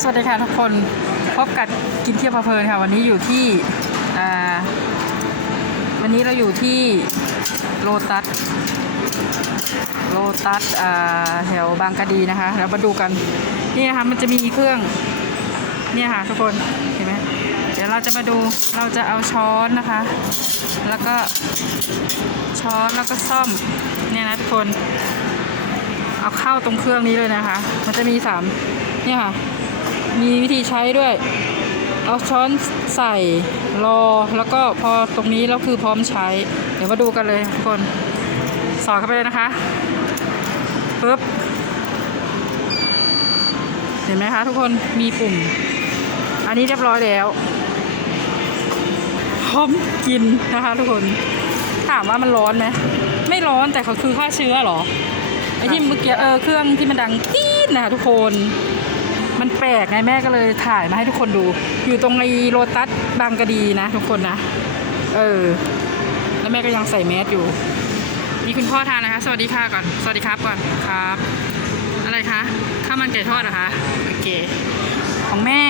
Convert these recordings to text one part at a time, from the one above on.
สวัสดีค่ะทุกคนพบกับกินเที่ยวเพลินค่ะ วันนี้อยู่ที่วันนี้เราอยู่ที่โลตัสโลตัสแถวบางกะดีนะคะแล้วมาดูกันนี่นะคะมันจะมีเครื่องเนี่ยค่ะทุกคนเห็นไหมเดี๋ยวเราจะมาดูเราจะเอาช้อนนะคะ แล้วก็ช้อนแล้วก็ซ่อมเนี่ยนะทุกคนเอาเข้าตรงเครื่องนี้เลยนะคะ มันจะมีสามเนี่ยค่ะ มีวิธีใช้ด้วย เอาช้อนใส่รอแล้วก็พอตรงนี้แล้วคือพร้อมใช้ เดี๋ยวมาดูกันเลยทุกคนสอดเข้าไปเลยนะคะปึ๊บเห็นไหมคะทุกคนมีปุ่ม อันนี้เรียบร้อยแล้ว พร้อมกินนะคะทุกคนถามว่ามันร้อนไหมไม่ร้อนแต่เขาคือฆ่าเชื้อหรอไอที่เมื่อกี้เออเครื่องที่มันดังตี๊ดนะคะทุกคน มันแปลกไงแม่ก็เลยถ่ายมาให้ทุกคนดู อยู่ตรงไอ้โรตัสบางกะดีนะ ทุกคนนะ เออ แล้วแม่ก็ยังใส่แมสอยู่ มีคุณพ่อทานนะคะ สวัสดีค่ะก่อน สวัสดีครับก่อนครับ อะไรคะข้าวมันไก่ทอดเหรอคะโอเคของแม่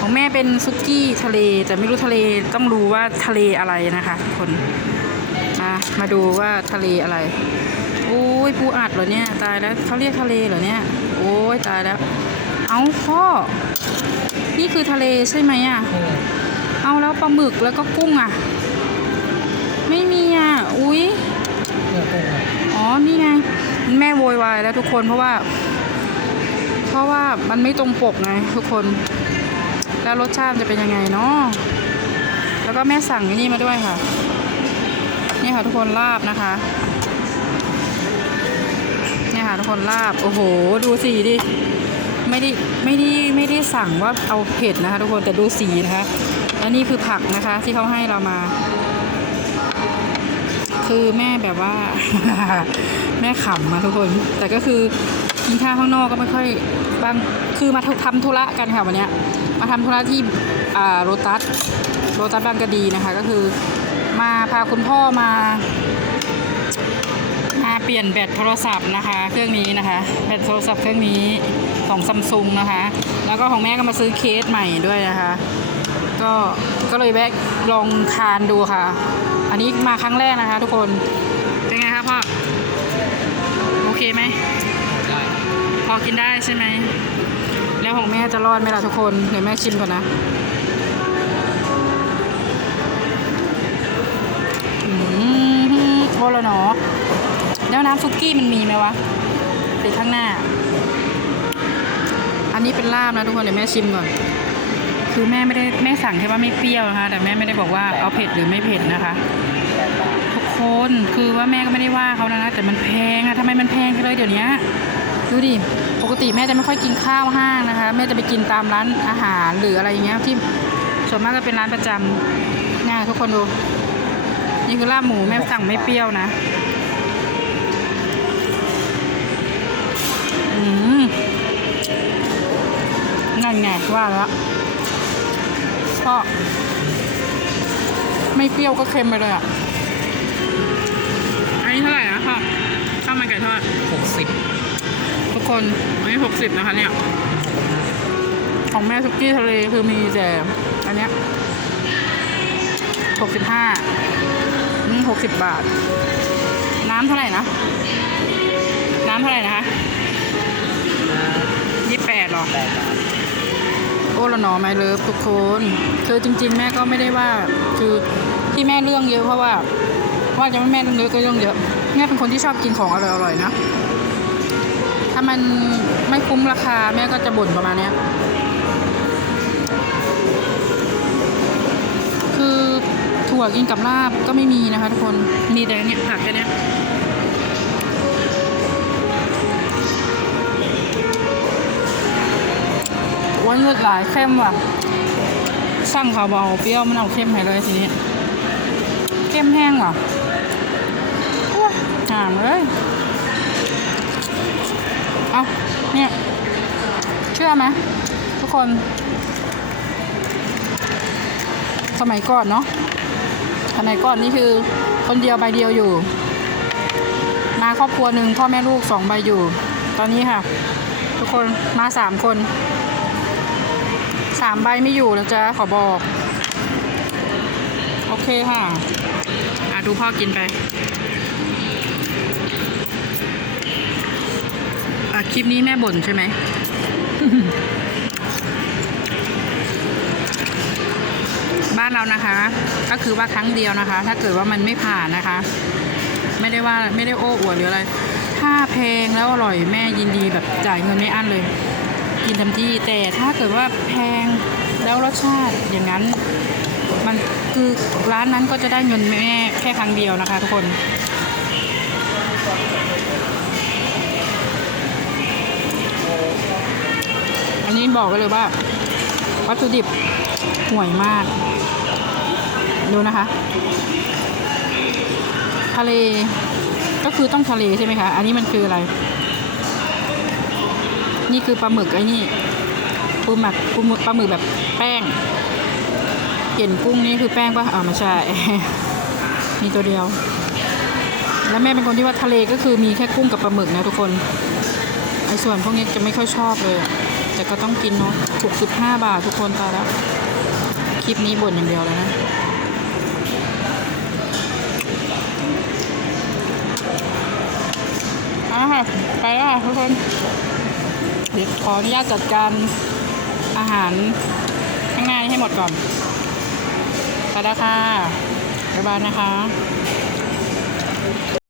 ของแม่เป็นซุกี้ทะเลแต่ไม่รู้ทะเลต้องรู้ว่าทะเลอะไรนะคะทุกคนมามาดูว่าทะเลอะไร อ้ยปูอัดเหรอเนี่ยตายแล้วเขาเรียกทะเลเหรอเนี่ย โอ้ยตายแล้ว เอาพ่อ นี่คือทะเลใช่ไหมอะ เอาแล้วปลาหมึกแล้วก็กุ้งอะ ไม่มีอะ อุ้ยอ๋อ นี่ไง แม่โวยวายแล้วทุกคนเพราะว่า เพราะว่ามันไม่ตรงปกไงทุกคน แล้วรสชาติจะเป็นยังไงเนาะแล้วก็แม่สั่งไอ้นี่มาด้วยค่ะ นี่ค่ะทุกคนลาบนะคะเนี่ย ค่ะทุกคนลาบ โอ้โห ดูสีดิ ไม่ได้ไม่ได้ไม่ได้สั่งว่าเอาเผ็ดนะคะ ทุกคนแต่ดูสีนะคะและนี่คือผักนะคะที่เขาให้เรามา คือแม่แบบว่า แม่ขำมาทุกคน แต่ก็คือกินข้าวข้างนอกก็ไม่ค่อยบางคือมาทำธุระกันค่ะวันนี้มาทำธุระที่โรตัสโรตัสบางกะดีนะคะ ก็คือ มาพาคุณพ่อมา เปลี่ยนแบตโทรศัพท์นะคะ เครื่องนี้นะคะ แบตโทรศัพท์เครื่องนี้ของซัมซุงนะคะ แล้วก็ของแม่ก็มาซื้อเคสใหม่ด้วยนะคะ ก็ก็เลยแวะลองทานดูค่ะ อันนี้มาครั้งแรกนะคะ ทุกคนเป็นไงคะพ่อโอเคไหมพอกินได้ใช่ไหมแล้วของแม่จะรอดไหมล่ะทุกคนเดี๋ยวแม่ชิมก่อนนะ แล้วน้ำซุกี้มันมีไหมวะติดข้างหน้า อันนี้เป็นลาบนะทุกคนเดี๋ยวแม่ชิมก่อน คือแม่ไม่ได้แม่สั่งแค่ว่าไม่เปรี้ยวนะคะ แต่แม่ไม่ได้บอกว่าเอาเผ็ดหรือไม่เผ็ดนะคะทุกคนคือว่าแม่ก็ไม่ได้ว่าเขานะแต่มันแพงอะทำไมมันแพงไปเลยเดี๋ยวนี้ดูดิปกติแม่จะไม่ค่อยกินข้าวห้างนะคะแม่จะไปกินตามร้านอาหารหรืออะไรอย่างเงี้ยที่ส่วนมากจะเป็นร้านประจำเนี่ยทุกคนดูนี่คือลาบหมูแม่สั่งไม่เปรี้ยวนะ นั่นไงว่าแล้วก็ไม่เปรี้ยวก็เค็มไปเลยอะ อันนี้เท่าไหร่นะพ่อข้าวมันไก่ทอดหกสิบทุกคน อันนี้หกสิบนะคะเนี่ย ของแม่ซุกี้ทะเลคือมีแต่อันเนี้ยหกสิบห้าอืมหกสิบบาท น้ำเท่าไหร่นะ น้ำเท่าไหร่นะคะาทโอ้ละหนอไม้เลิฟทุกคนคือจริง ๆ แม่ก็ไม่ได้ว่า คือที่แม่เรื่องเยอะเพราะว่า ว่าจะไม่แม่เรื่องเยอะก็เรื่องเยอะแม่เป็นคนที่ชอบกินของอร่อยๆนะถ้ามันไม่คุ้มราคาแม่ก็จะบ่นประมาณเนี้ยคือถั่วกินกับลาบก็ไม่มีนะคะทุกคนมีแต่เนี่ยผักแค่เนี้ย วันเลือดหลายเข้มว่ะสั่งขาเบาเปรี้ยวมันเอาเข้มให้เลยทีนี้เข้มแห้งว่ะโอ้ยห่างเลยเอาเนี่ยเชื่อไหมทุกคน สมัยก่อนเนาะสมัยก่อนนี่คือคนเดียวใบเดียวอยู่ มาครอบครัวหนึ่งพ่อแม่ลูกสองใบอยู่ ตอนนี้ค่ะ ทุกคนมาสามคน สามใบไม่อยู่นะจ๊ะขอบอก โอเคค่ะอะ ดูพ่อกินไปอะ คลิปนี้แม่บ่นใช่ไหมบ้านเรานะคะ ก็คือว่าครั้งเดียวนะคะ ถ้าเกิดว่ามันไม่ผ่านนะคะ ไม่ได้ว่าไม่ได้โอ้อวดหรืออะไร ถ้าแพงแล้วอร่อยแม่ยินดีแบบจ่ายเงินไม่อั้นเลย กินเต็มที่แต่ถ้าเกิดว่าแพงแล้วรสชาติอย่างนั้น มันคือร้านนั้นก็จะได้เงินแม่แค่ครั้งเดียวนะคะทุกคนอันนี้บอกไว้เลยว่า วัตถุดิบห่วยมาก ดูนะคะ ทะเลก็คือต้องทะเลใช่ไหมคะ อันนี้มันคืออะไร นี่คือปลาหมึกไอ้นี่ปลาหมึกปลาหมึกปลาหมึกแบบแป้งเห็นกุ้งนี่คือแป้งปะอ่าไม่ใช่ มีตัวเดียว แล้วแม่เป็นคนที่ว่าทะเลก็คือมีแค่กุ้งกับปลาหมึกนะทุกคน ไอ้ส่วนพวกนี้จะไม่ค่อยชอบเลย แต่ก็ต้องกินเนาะถูกสิบห้าบาททุกคนตายแล้ว คลิปนี้บ่นอย่างเดียวเลยนะอะไปแล้วทุกคน เดี๋ยวขออนุญาตจัดการอาหารข้างหน้าให้หมดก่อนไปแล้วค่ะบ๊ายบายนะคะ